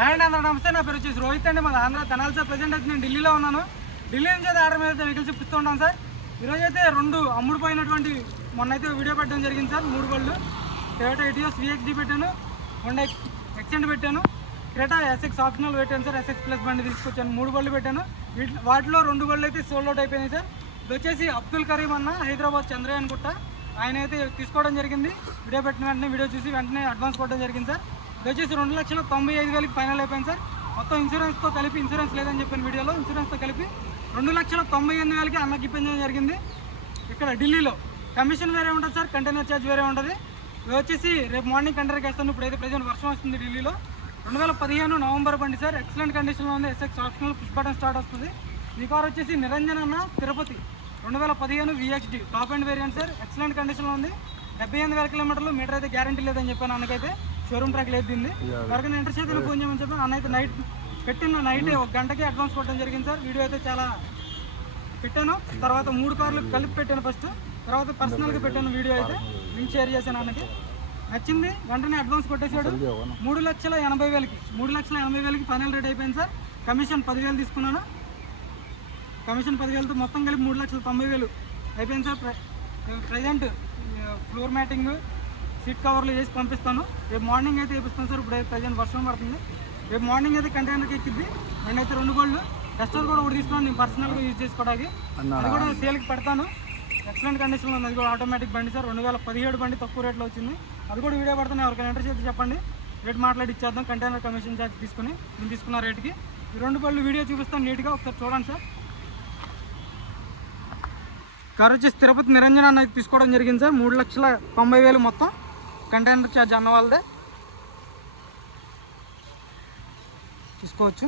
And అందరూ నమస్తే. నా పేరు వచ్చేసి రోహిత్ అండి. మన ఆంధ్ర తెనాలి సార్. ప్రజెంట్ అయితే నేను ఢిల్లీలో ఉన్నాను. ఢిల్లీ నుంచి అయితే ఆర్డర్ మీద వెహికల్స్ ఇప్పిస్తూ ఉంటాను సార్. ఈరోజు అయితే రెండు అమ్ముడుపోయినటువంటి మొన్న అయితే వీడియో పెట్టడం జరిగింది సార్. 3 బళ్ళు టొయోటా ఎటియోస్ విఎక్స్డి పెట్టాను, హోండా ఎక్సెంట్ పెట్టాను, క్రెటా ఎస్ఎక్స్ ఆప్షనల్ పెట్టాను సార్. ఎస్ఎక్స్ ప్లస్ బండి తీసుకొచ్చాను. 3 బళ్ళు పెట్టాను. వాటిలో 2 బళ్ళు అయితే సోల్డ్ అవుట్ అయిపోయినాయి సార్. ఇది వచ్చేసి అబ్దుల్ కరీం అన్న, హైదరాబాద్ చంద్రయ్య అనుకుంటా, ఆయన అయితే తీసుకోవడం జరిగింది. వీడియో పెట్టిన వెంటనే వీడియో చూసి వెంటనే అడ్వాన్స్ కొట్టడం జరిగింది సార్. ఇది వచ్చేసి 2,95,000 ఫైనల్ అయిపోయింది సార్. మొత్తం ఇన్సూరెన్స్తో కలిపి, ఇన్సూరెన్స్ లేదని చెప్పిన వీడియోలో ఇన్సూరెన్స్తో కలిపి 2,98,000 అన్నకి ఇప్పించడం జరిగింది. ఇక్కడ ఢిల్లీలో కమిషన్ వేరే ఉంటుంది సార్, కంటైనర్ ఛార్జ్ వేరే ఉంటుంది. ఇది వచ్చేసి రేపు మార్నింగ్ కంటైనర్కి వేస్తాను. ఇప్పుడైతే ప్రజెంట్ వర్షం వస్తుంది ఢిల్లీలో. 2015 నవంబర్ బండి సార్. ఎక్సలెంట్ కండిషన్లో ఉంది. SX optional push button start వస్తుంది. ఈ కార్ వచ్చేసి నిరంజన్ అన్న, Tirupati, 2015 VXD top and variant sir. Excellent కండిషన్లో ఉంది. 78,000 కిలోమీటర్లు. మీటర్ అయితే గ్యారంటీ లేదని చెప్పాను అన్నకైతే. షోరూమ్ ట్రాక్ లేదు దీన్ని. ఎవరికైనా ఇంట్రెస్ట్ అయితే ఫోన్ చేయమని చెప్పాను. అన్న అయితే నైట్ 1 గంటకి అడ్వాన్స్ కొట్టడం జరిగింది సార్. వీడియో అయితే చాలా పెట్టాను. తర్వాత 3 కార్లు కలిపి పెట్టాను ఫస్ట్, తర్వాత పర్సనల్గా పెట్టాను వీడియో అయితే. లింక్ షేర్ చేశాను. అన్నకి నచ్చింది, వెంటనే అడ్వాన్స్ కొట్టేశాడు. 3,80,000కి ఫైనల్ రేట్ అయిపోయింది సార్. కమిషన్ 10,000 తీసుకున్నాను. కమిషన్ 10,000తో మొత్తం కలిపి 3,90,000 అయిపోయింది sir. Present floor matting, seat కవర్లు వేసి పంపిస్తాను. రేపు మార్నింగ్ అయితే వేపిస్తాను సార్. ఇప్పుడు ప్రజెంట్ వర్షం పడుతుంది. రేపు మార్నింగ్ అయితే కంటైనర్కి ఎక్కిద్ది. అండ్ అయితే 2 బళ్ళు టెస్టర్ కూడా ఒకటి తీసుకున్నాను నేను పర్సనల్గా యూజ్ చేసుకోవడానికి. అది కూడా సేల్కి పెడతాను. ఎక్సలెంట్ కండిషన్లో ఉంది. అది కూడా ఆటోమేటిక్ బండి సార్. 2017 బండి, తక్కువ రేట్లో వచ్చింది. అది కూడా వీడియో పడుతున్నాయి. ఎవరికైనా ఇంట్రెస్ట్ అయితే చెప్పండి, రేట్ మాట్లాడి ఇచ్చేద్దాం. కంటైనర్ కమిషన్ ఛార్జ్ తీసుకుని నేను తీసుకున్న రేట్కి. ఈ 2 బళ్ళు వీడియో చూపిస్తాను నీట్గా, ఒకసారి చూడండి సార్. కార్ వచ్చేసి తిరుపతి నిరంజన్ అన్న తీసుకోవడం జరిగింది సార్. 3,90,000 మొత్తం కంటైనర్ ఛార్జ్ అన్న వాళ్ళదే. తీసుకోవచ్చు.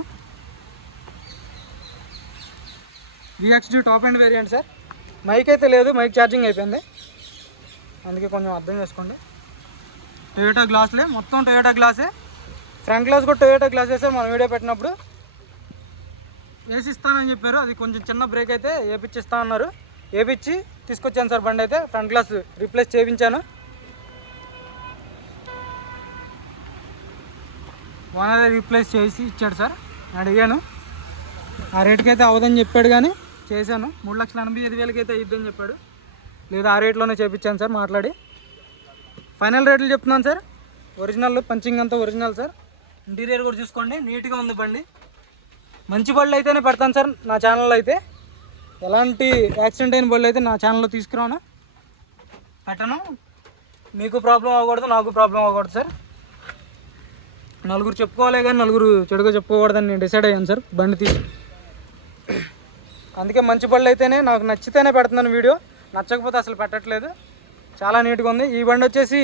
VXD top and variant sir. Mike అయితే లేదు, మైక్ ఛార్జింగ్ అయిపోయింది, అందుకే కొంచెం అర్థం చేసుకోండి. టొయోటా గ్లాస్లే, మొత్తం టొయోటా గ్లాసే. ఫ్రంట్ గ్లాస్ కూడా టొయోటా గ్లాసే సార్. మనం వీడియో పెట్టినప్పుడు వేసి ఇస్తానని చెప్పారు. అది కొంచెం చిన్న బ్రేక్ అయితే వేపిచ్చిస్తా అన్నారు. వేపిచ్చి తీసుకొచ్చాను సార్ బండి అయితే. ఫ్రంట్ గ్లాస్ రీప్లేస్ చేయించాను. ఓనర్ రీప్లేస్ చేసి ఇచ్చాడు సార్. అడిగాను, ఆ రేటుకి అయితే అవ్వదని చెప్పాడు, కానీ చేశాను. 3,85,000 అయితే ఇద్దని చెప్పాడు. లేదా ఆ రేట్లోనే చేయించాను సార్ మాట్లాడి. ఫైనల్ రేట్లు చెప్తున్నాను సార్. ఒరిజినల్ పంచింగ్ అంతా ఒరిజినల్ సార్. ఇంటీరియర్ కూడా చూసుకోండి, నీట్గా ఉంది బండి. మంచి బళ్ళు అయితేనే పెడతాను సార్ నా ఛానల్లో అయితే. ఎలాంటి యాక్సిడెంట్ అయిన బళ్ళు అయితే నా ఛానల్లో తీసుకురాను, పెట్టను. మీకు ప్రాబ్లం అవ్వకూడదు, నాకు ప్రాబ్లం అవ్వకూడదు సార్. నలుగురు చెప్పుకోవాలి కానీ నలుగురు చెడుగా చెప్పుకోకూడదని నేను డిసైడ్ అయ్యాను సార్ బండి తీసి. అందుకే మంచి బళ్ళు అయితేనే, నాకు నచ్చితేనే పెడుతున్నాను వీడియో, నచ్చకపోతే అసలు పెట్టట్లేదు. చాలా నీట్గా ఉంది. ఈ బండి వచ్చేసి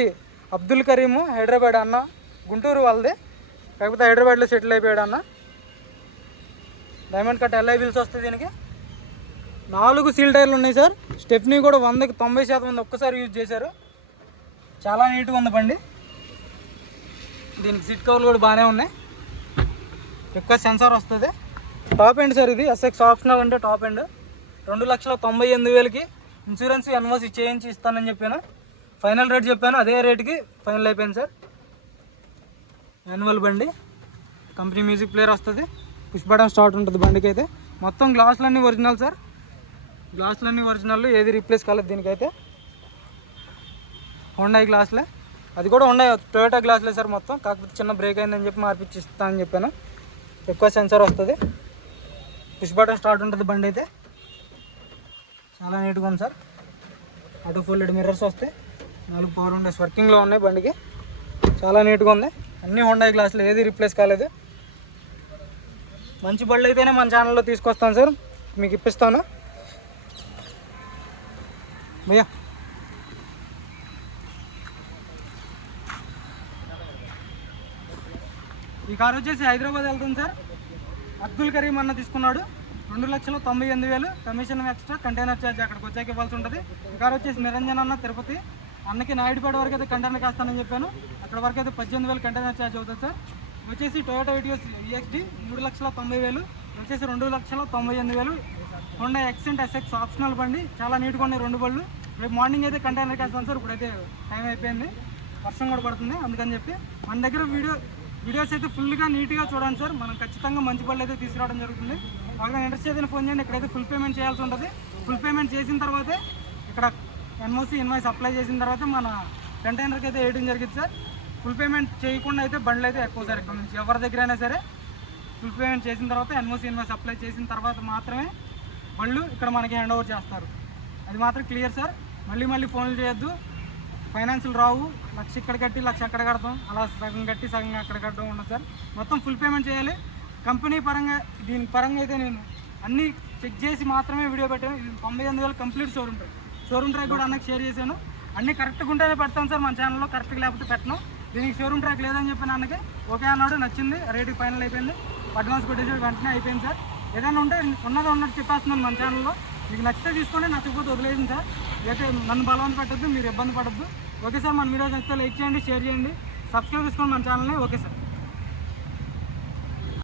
అబ్దుల్ కరీము, హైదరాబాద్ అన్న, గుంటూరు వాళ్ళది, కాకపోతే హైదరాబాద్లో సెటిల్ అయిపోయాడు అన్న. డైమండ్ కట్ ఎల్ఐ వీల్స్ వస్తాయి దీనికి. 4 సీల్ టైర్లు ఉన్నాయి సార్. స్టెప్నీ కూడా 100కి 90% మంది ఒక్కసారి యూజ్ చేశారు. చాలా నీట్గా ఉంది బండి. దీనికి సీట్ కవర్లు కూడా బాగానే ఉన్నాయి. ఎక్కువ సెన్సార్ వస్తుంది. టాప్ ఎండ్ సార్ ఇది. ఎస్ఎక్స్ ఆప్షనల్ అంటే టాప్ ఎండ్. 2,98,000కి ఇన్సూరెన్స్ ఎన్ఓసి చేయించి ఇస్తానని చెప్పాను. ఫైనల్ రేట్ చెప్పాను, అదే రేటుకి ఫైనల్ అయిపోయింది సార్. యాన్యువల్ బండి, కంపెనీ మ్యూజిక్ ప్లేయర్ వస్తుంది, పుష్ బటన్ స్టార్ట్ ఉంటుంది బండికి అయితే. మొత్తం గ్లాసులన్నీ ఒరిజినల్ సార్. గ్లాసులన్నీ ఒరిజినల్, ఏది రీప్లేస్ కాలేదు దీనికైతే. హోండా గ్లాసులే, అది కూడా హోండా టొయోటా గ్లాసులే సార్ మొత్తం. కాకపోతే చిన్న బ్రేక్ అయిందని చెప్పి మార్పిచ్చి ఇస్తానని చెప్పాను. ఎక్కువ సెన్సార్ వస్తుంది, పుష్ బటన్ స్టార్ట్ ఉంటుంది బండి అయితే. చాలా నీట్గా ఉంది సార్. ఆటో ఫోల్డెడ్ మిర్రర్స్ వస్తాయి. 4 పవర్ విండోస్ వర్కింగ్లో ఉన్నాయి బండికి. చాలా నీట్గా ఉంది. అన్నీ హోండా గ్లాసులు, ఏది రీప్లేస్ కాలేదు. మంచి బళ్ళు అయితేనే మన ఛానల్లో తీసుకొస్తాను సార్, మీకు ఇప్పిస్తాను భయ్యా. ఈ కార్ వచ్చేసి హైదరాబాద్ వెళ్తుంది సార్. అబ్దుల్ కరీం అన్న తీసుకున్నాడు. 2,98,000 కమిషన్ ఎక్స్ట్రా, కంటైనర్ ఛార్జ్ అక్కడికి వచ్చాక ఇవ్వాల్సి ఉంటుంది. ఈ కార్ వచ్చేసి నిరంజన్ అన్న, తిరుపతి అన్నకి నాయుడుపేట వరకు అయితే కంటైనర్ వేస్తానని చెప్పాను. అక్కడ వరకు అయితే 18,000 కంటైనర్ ఛార్జ్ అవుతుంది సార్. వచ్చేసి టొయోటా ఎటియోస్ విఎక్స్డి 3,90,000, వచ్చేసి 2,98,000. హోండా ఎక్సెంట్ ఎస్ఎక్స్ ఆప్షనల్ బండి. చాలా నీట్గా ఉన్నాయి 2 బళ్ళు. రేపు మార్నింగ్ అయితే కంటైనర్కి వేస్తాను సార్. ఇప్పుడైతే టైం అయిపోయింది, వర్షం కూడా పడుతుంది, అందుకని చెప్పి మన దగ్గర వీడియో వీడియోస్ అయితే ఫుల్గా నీట్గా చూడండి సార్. మనం ఖచ్చితంగా మంచి పళ్ళు అయితే తీసుకురావడం జరుగుతుంది. ఒకవేళ ఇంట్రెస్ట్ అయితే ఫోన్ చేయండి. ఇక్కడైతే ఫుల్ పేమెంట్ చేయాల్సి ఉంటుంది. ఫుల్ పేమెంట్ చేసిన తర్వాతే ఇక్కడ ఎన్ఓసి ఇన్వాయిస్ అప్లై చేసిన తర్వాత మన కంటైనర్కి అయితే వేయడం జరిగింది సార్. ఫుల్ పేమెంట్ చేయకుండా అయితే బండ్లు అయితే ఎక్కువ సార్. ఇక్కడ నుంచి ఎవరి దగ్గర అయినా సరే ఫుల్ పేమెంట్ చేసిన తర్వాత ఎన్ఓసి ఇన్వాయిస్ అప్లై చేసిన తర్వాత మాత్రమే బళ్ళు ఇక్కడ మనకి హ్యాండ్ ఓవర్ చేస్తారు. అది మాత్రం క్లియర్ సార్. మళ్ళీ ఫోన్లు చేయొద్దు. ఫైనాన్షియల్ రావు. లక్ష ఇక్కడ కట్టి లక్ష అక్కడ కడతాం, అలా సగం కట్టి సగం అక్కడ కట్టడం ఉండదు సార్. మొత్తం ఫుల్ పేమెంట్ చేయాలి. కంపెనీ పరంగా దీని పరంగా అయితే నేను అన్నీ చెక్ చేసి మాత్రమే వీడియో పెట్టాను. ఇది 98,000 కంప్లీట్ షోరూమ్ ట్రాక్ కూడా అన్నకి షేర్ చేశాను. అన్నీ కరెక్ట్గా ఉంటేనే పెడతాను సార్ మన ఛానల్లో. కరెక్ట్గా లేకపోతే పెట్టను. దీనికి షోరూమ్ ట్రాక్ లేదని చెప్పిన అన్నకి ఓకే అన్నాడు, నచ్చింది, రేటు ఫైనల్ అయిపోయింది, అడ్వాన్స్ కొట్టేసి వెంటనే అయిపోయింది సార్. ఏదైనా ఉంటే ఉన్నట్టు చెప్పేస్తున్నాను మన ఛానల్లో. మీకు నచ్చితే తీసుకోండి, నచ్చకపోతే వదిలేయండి సార్. అయితే నన్ను బలవంత పెట్టద్దు, మీరు ఇబ్బంది పడద్దు. Okay sir. మన వీడియోస్ నచ్చితే లైక్ చేయండి, షేర్ చేయండి, సబ్స్క్రైబ్ చేసుకోండి మన ఛానల్ని. Okay sir.